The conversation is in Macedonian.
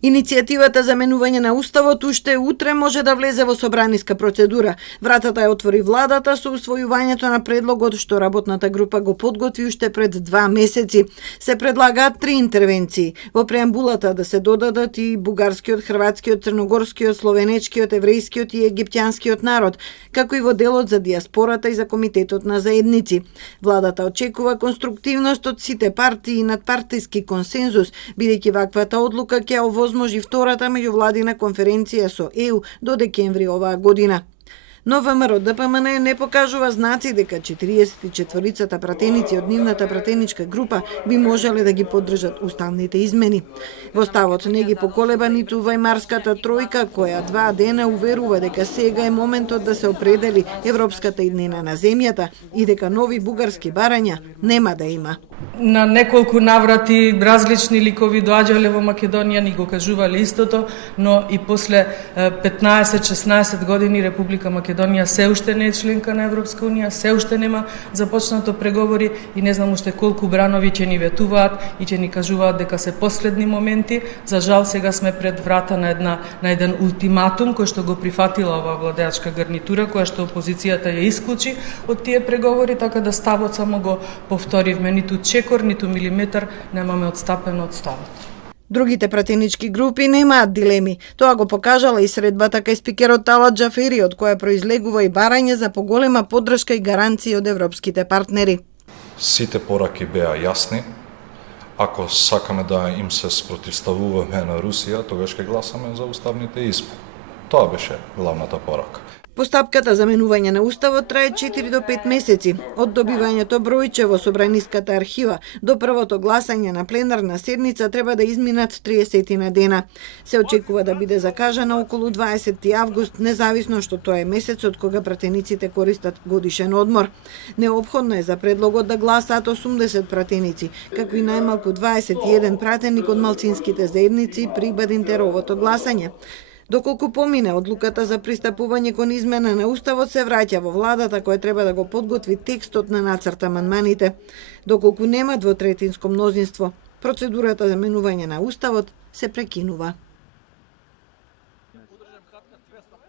Иницијативата за менување на уставот уште утре може да влезе во собраниска процедура. Вратата ја отвори владата со усвојувањето на предлогот што работната група го подготви уште пред 2 месеци. Се предлагаат 3 интервенции. Во преамбулата да се додадат и бугарскиот, хрватскиот, црногорскиот, словенечкиот, еврејскиот и египтјанскиот народ, како и во делот за дијаспората и за комитетот на заедници. Владата очекува конструктивност од сите партии и надпартиски консензус, бидејќи ваквата одлука ќе овозможи втората меѓувладина конференција со ЕУ до декември оваа година. Но ВМРО ДПМН не покажува знаци дека 44-цата пратеници од нивната пратеничка група би можеле да ги поддржат уставните измени. Во ставот не ги поколеба ниту Вајмарската тројка, која 2 дена уверува дека сега е моментот да се определи европската иднина на земјата и дека нови бугарски барања нема да има. На неколку наврати различни ликови доаѓале во Македонија, ни го кажувале истото, но и после 15-16 години Република Македонија се уште не е членка на Европска унија, се уште нема започнато преговори и не знам уште колку бранови ќе ни ветуваат и ќе ни кажуваат дека се последни моменти. За жал сега сме пред врата на еден ултиматум кој што го прифатила оваа владеачка гарнитура, која што опозицијата ја исклучи од тие преговори, така да ставот само го повторивме, ниту чекор, ниту милиметар немаме отстапено од ставот. Другите пратенички групи немаат дилеми. Тоа го покажала и средбата кај спикерот Талат Џафери, од која произлегува и барање за поголема поддршка и гаранции од европските партнери. Сите пораки беа јасни. Ако сакаме да им се спротивставуваме на Русија, тогаш ќе гласаме за уставните измени. Тоа беше главната порака. Постапката за менување на уставот трае 4 до 5 месеци, од добивањето бројче во собраниската архива до првото гласање на пленарна седница треба да изминат 30 на дена. Се очекува да биде закажана околу 20 август, независно што тоа е месецот кога пратениците користат годишен одмор. Неопходно е за предлогот да гласаат 80 пратеници, како и најмалку 21 пратеник од малцинските заедници при Бадинтеровото гласање. Доколку помине одлуката за пристапување кон измена на уставот, се враќа во владата која треба да го подготви текстот на нацрт амандманите. Доколку нема двотретинско мнозинство, процедурата за менување на уставот се прекинува.